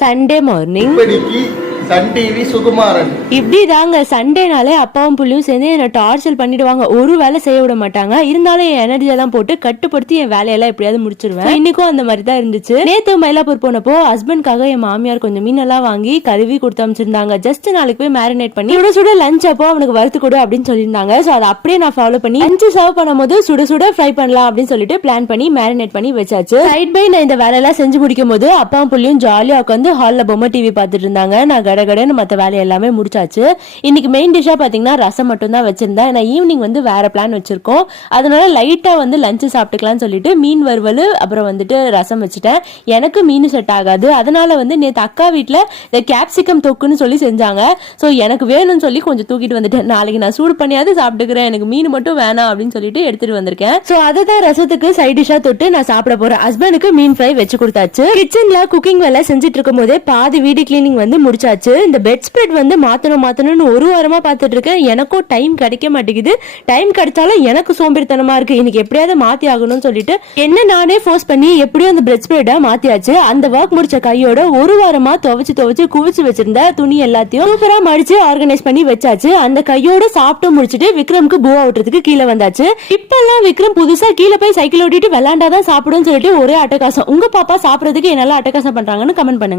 Sunday morning Sun TV Sukumaran. இப்படி தாங்க சண்டேனாலே அப்பாவும் புள்ளியும் சேர்ந்து என்ன டார்ச்சர் பண்ணிடுவாங்க. ஒரு வேலை செய்ய விட மாட்டாங்க. இருந்தாலும் என் எனர்ஜியெல்லாம் போட்டு கட்டுப்படுத்தி என் வேலையெல்லாம் எப்படியாவது முடிச்சிருவேன். இன்னைக்கும் அந்த மாதிரி தான் இருந்துச்சு. நேத்து மயிலாப்பூர் போனப்போ ஹஸ்பண்ட்காக என் மாமியார் கொஞ்சம் மீனெல்லாம் வாங்கி கருவி கொடுத்து அமைச்சிருந்தாங்க. ஜஸ்ட் நாளைக்கு போய் மேரினேட் பண்ணி சுட சுட லஞ்ச் அப்போ அவனுக்கு வறுத்து கொடு அப்படின்னு சொல்லியிருந்தாங்க. ஸோ அதை அப்படியே நான் ஃபாலோ பண்ணி லஞ்ச் சர்வ் பண்ணும்போது சுட சுட ஃப்ரை பண்ணலாம் அப்படின்னு சொல்லிட்டு பிளான் பண்ணி மேரினேட் பண்ணி வச்சாச்சு. சைட் பை நான் இந்த வேலையெல்லாம் செஞ்சு முடிக்கும் போது அப்பாவும் புள்ளியும் ஜாலியா உட்காந்து ஹால்ல பொம்மை டிவி பார்த்துட்டு இருந்தாங்க. நான் கடகடன்னு மற்ற வேலை எல்லாமே முடிச்சாச்சு. இன்னைக்கு மெயின் டிஷ்ஷா பாத்தீங்கன்னா ரசம் மட்டும் தான் வச்சிருந்தேன். நான் ஈவினிங் வந்து வேற பிளான் வச்சிருக்கோம். அதனால லைட்டா வந்து லஞ்ச் சாப்பிட்டுக்கலாம்னு சொல்லிட்டு மீன் வறுவல் அப்புறம் வந்துட்டு ரசம் வச்சுட்டேன். எனக்கு மீன் செட் ஆகாது. அதனால வந்து நேற்று அக்கா வீட்டுல இந்த கேப்சிகம் தொக்குன்னு சொல்லி செஞ்சாங்க. ஸோ எனக்கு வேணும்னு சொல்லி கொஞ்சம் தூக்கிட்டு வந்துட்டேன். நாளைக்கு நான் சூடு பண்ணியாவது சாப்பிட்டுக்கிறேன், எனக்கு மீன் மட்டும் வேணாம் அப்படின்னு சொல்லிட்டு எடுத்துட்டு வந்திருக்கேன். ஸோ அதை தான் ரசத்துக்கு சைட் டிஷ்ஷா தொட்டு நான் சாப்பிட போறேன். ஹஸ்பண்டுக்கு மீன் ஃப்ரை வச்சு கொடுத்தாச்சு. கிச்சன்ல குக்கிங் வேலை செஞ்சுட்டு இருக்கும் போதே பாதி வீடு கிளீனிங் வந்து முடிச்சாச்சு. இந்த பெட் ஸ்ப்ரெட் வந்து மாத்தணும்னு ஒரு வாரமா பார்த்துட்டு இருக்கேன். எனக்கும் டைம் கிடைக்க மாட்டேங்குது. டைம் கிடைச்சாலும் எனக்கு சோம்பேறித்தனமா இருக்கு. இன்னைக்கு எப்படியாவது மாத்தி ஆகணும்னு சொல்லிட்டு என்ன நானே ஃபோர்ஸ் பண்ணி எப்படியும் அந்த பெட் ஸ்ப்ரெட்டை மாத்தியாச்சு. அந்த ஒர்க் முடிச்ச கையோட ஒரு வாரமா துவைச்சு குவிச்சு வச்சிருந்த துணி எல்லாத்தையும் சூப்பரா மடிச்சு ஆர்கனைஸ் பண்ணி வச்சாச்சு. அந்த கையோட சாப்பிட்டு முடிச்சுட்டு விக்ரம்க்கு பூவா விட்டுறதுக்கு கீழே வந்தாச்சு. இப்பெல்லாம் விக்ரம் புதுசா கீழே போய் சைக்கிள் ஓட்டிட்டு விளையாண்டாதான் சாப்பிடுன்னு சொல்லிட்டு ஒரே அட்டகாசம். உங்க பாப்பா சாப்பிடறதுக்கு என்னெல்லாம் அட்டகாசம் பண்றாங்கன்னு கமெண்ட் பண்ணுங்க.